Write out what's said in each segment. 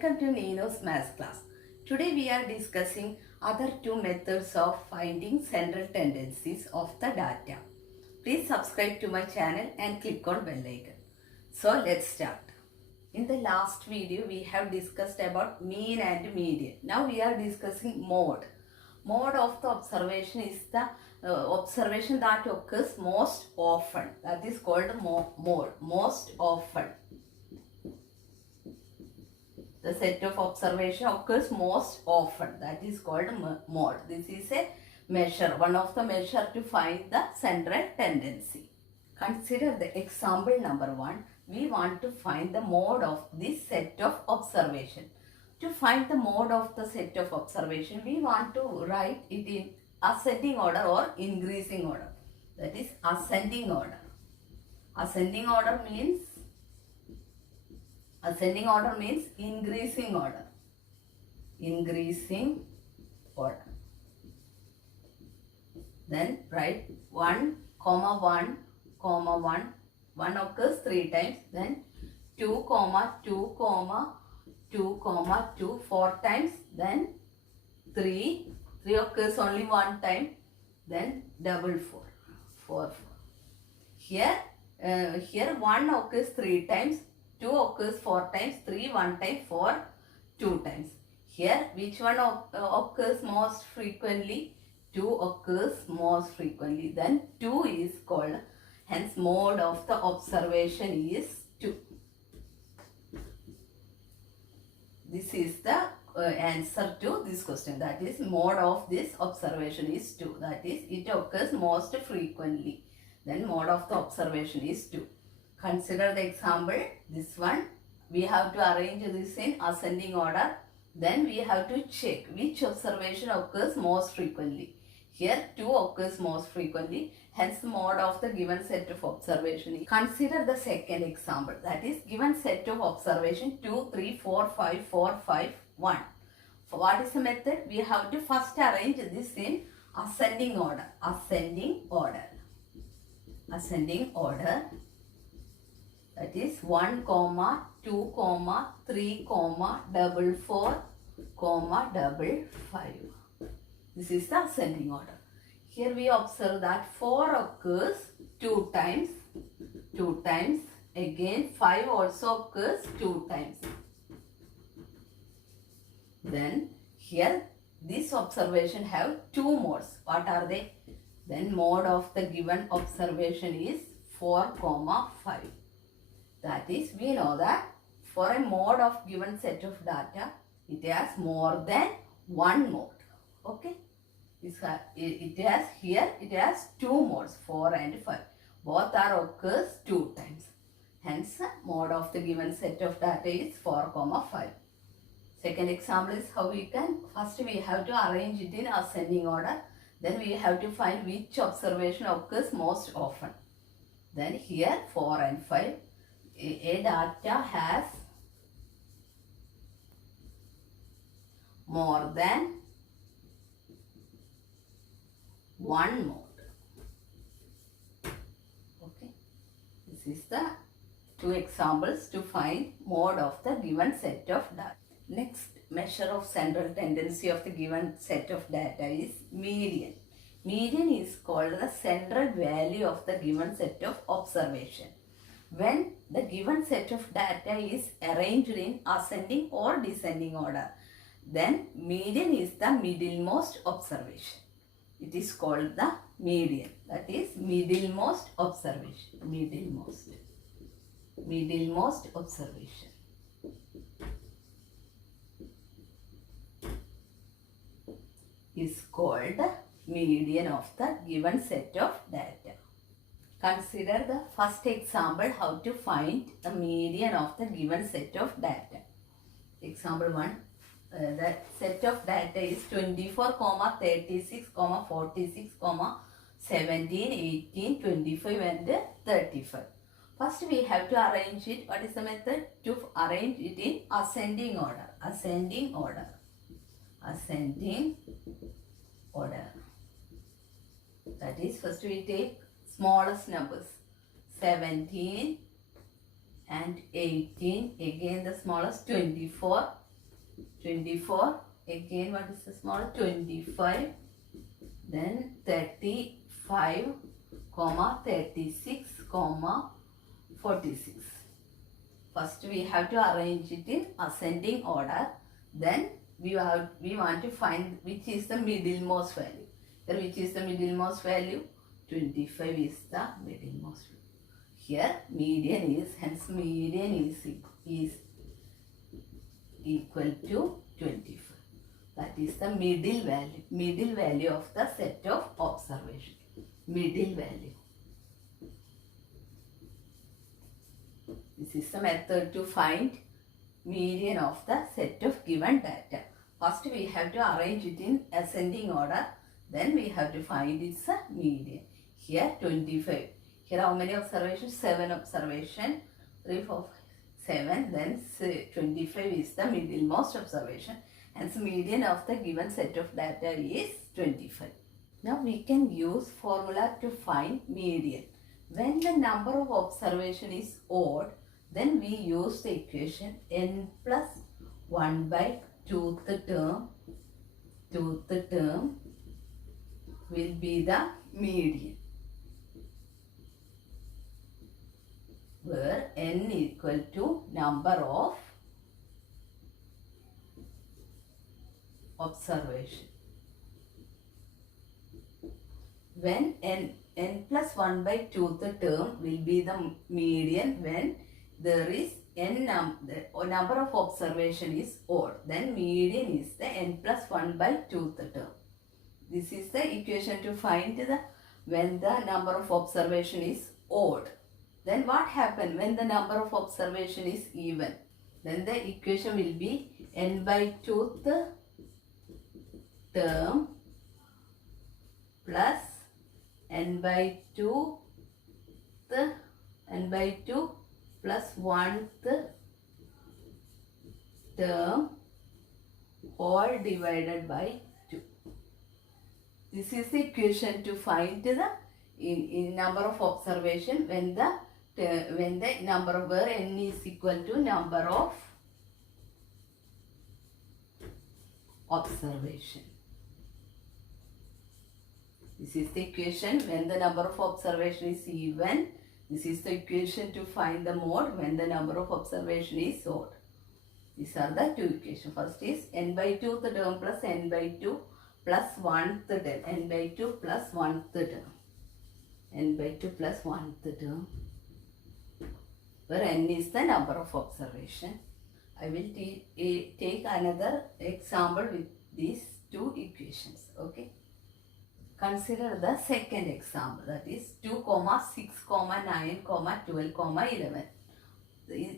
Welcome to Nino's Math class. Today we are discussing other two methods of finding central tendencies of the data. Please subscribe to my channel and click on bell icon. So let's start. In the last video we have discussed about mean and median. Now we are discussing mode. Mode of the observation is the observation that occurs most often. That is called mode. Most often. The set of observation occurs most often. That is called mode. This is a measure, one of the measure to find the central tendency. Consider the example number 1. We want to find the mode of this set of observation. To find the mode of the set of observation, we want to write it in ascending order or increasing order. That is ascending order. Ascending order means increasing order. Increasing order. Then write 1, 1, 1. 1 occurs 3 times. Then 2, 2, 2, 2 4 times. Then 3 occurs only 1 time. Then double 4, 4. Here 1 occurs 3 times. 2 occurs 4 times, 3 1 time, 4 2 times. Here which one occurs most frequently? 2 occurs most frequently. Then 2 is called, hence mode of the observation is 2. This is the answer to this question. That is mode of this observation is 2. That is it occurs most frequently. Then mode of the observation is 2. Consider the example, this one. We have to arrange this in ascending order. Then we have to check which observation occurs most frequently. Here 2 occurs most frequently. Hence mode of the given set of observation. Consider the second example. That is given set of observation 2, 3, 4, 5, 4, 5, 1. What is the method? We have to first arrange this in ascending order. Ascending order. Ascending order. That is 1, 2, 3, double 4, double 5. This is the ascending order. Here we observe that 4 occurs 2 times. 2 times. Again 5 also occurs 2 times. Then here this observation have 2 modes. What are they? Then mode of the given observation is 4, 5. That is, we know that for a mode of given set of data, it has more than one mode. Okay? It has 2 modes, 4 and 5. Both are occurs 2 times. Hence, mode of the given set of data is 4, 5. Second example is how we can, first we have to arrange it in ascending order. Then we have to find which observation occurs most often. Then here 4 and 5. A data has more than one mode. Okay. This is the 2 examples to find mode of the given set of data. Next measure of central tendency of the given set of data is median. Median is called the central value of the given set of observation. When the given set of data is arranged in ascending or descending order, then median is the middlemost observation. It is called the median. That is middlemost observation. Middlemost observation. Is called the median of the given set of data. Consider the first example how to find the median of the given set of data. Example 1. The set of data is 24, 36, 46, 17, 18, 25 and 35. First we have to arrange it. What is the method? To arrange it in ascending order. Ascending order. Ascending order. That is, first we take smallest numbers 17 and 18, again the smallest 24 24. Again, what is the small? 25. Then 35, comma 36, comma 46. First we have to arrange it in ascending order. Then we want to find which is the middlemost value. Here which is the middlemost value? 25 is the middlemost value. Here median is, hence median is equal to 25. That is the middle value of the set of observation. Middle value. This is the method to find median of the set of given data. First we have to arrange it in ascending order. Then we have to find its median. Here 25. Here how many observations? 7 observation. 3, 4, 5, 7. Then 25 is the middlemost observation. Hence median of the given set of data is 25. Now we can use formula to find median. When the number of observation is odd, then we use the equation n plus 1 by 2th term will be the median, where n equal to number of observation. When n plus 1 by 2th term will be the median when there is number of observation is odd, then median is the n plus 1 by 2th term. This is the equation to find when the number of observation is odd. Then what happens when the number of observation is even? Then the equation will be n by 2th term plus n by 2 plus 1th term all divided by 2. This is the equation to find the in number of observation when the number of where n is equal to number of observation. This is the equation when the number of observation is even. This is the equation to find the mode when the number of observation is odd. These are the two equations. First is n by 2 the term plus n by 2 plus 1 the term. N by 2 plus 1 the term. N by 2 plus 1 the term. Where n is the number of observation. I will take another example with these two equations. Okay. Consider the second example, that is 2, 6, 9, 12, 11.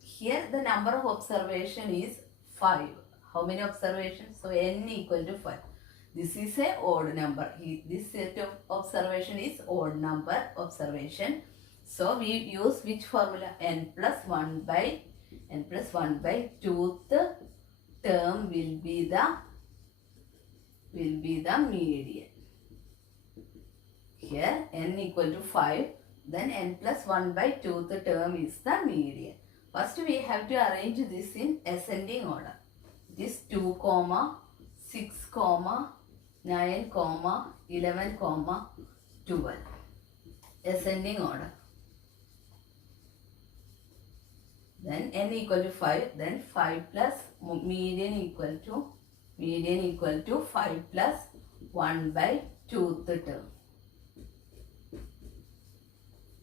Here the number of observation is 5. How many observations? So n equal to 5. This is a odd number. This set of observation is odd number observation. So we use which formula? n plus 1 by 2th term will be the median. Here n equal to 5, then n plus 1 by 2th term is the median. First we have to arrange this in ascending order. This 2, 6, 9, 11, 12. Ascending order. Then n equal to 5, then 5 plus median equal to 5 plus 1 by 2th term.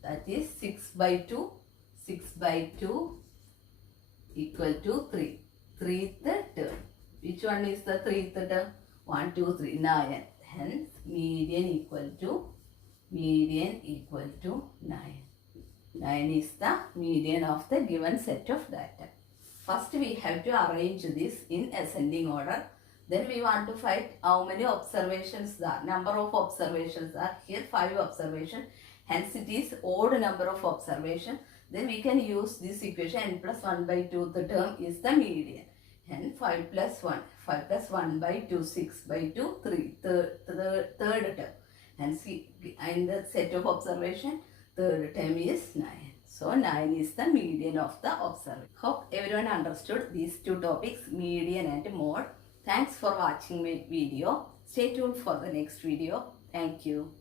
That is 6 by 2 equal to 3. 3th term. Which one is the 3rd term? 1, 2, 3, 9. Hence median equal to 9. 9 is the median of the given set of data. First we have to arrange this in ascending order. Then we want to find how many observations there are. Number of observations are here 5 observations. Hence it is odd number of observation. Then we can use this equation n plus 1 by 2 the term is the median. Hence 5 plus 1 by 2, 6 by 2, 3, third term. Hence in the set of observation, third term is 9. So 9 is the median of the observation. Hope everyone understood these two topics, median and mode. Thanks for watching my video. Stay tuned for the next video. Thank you.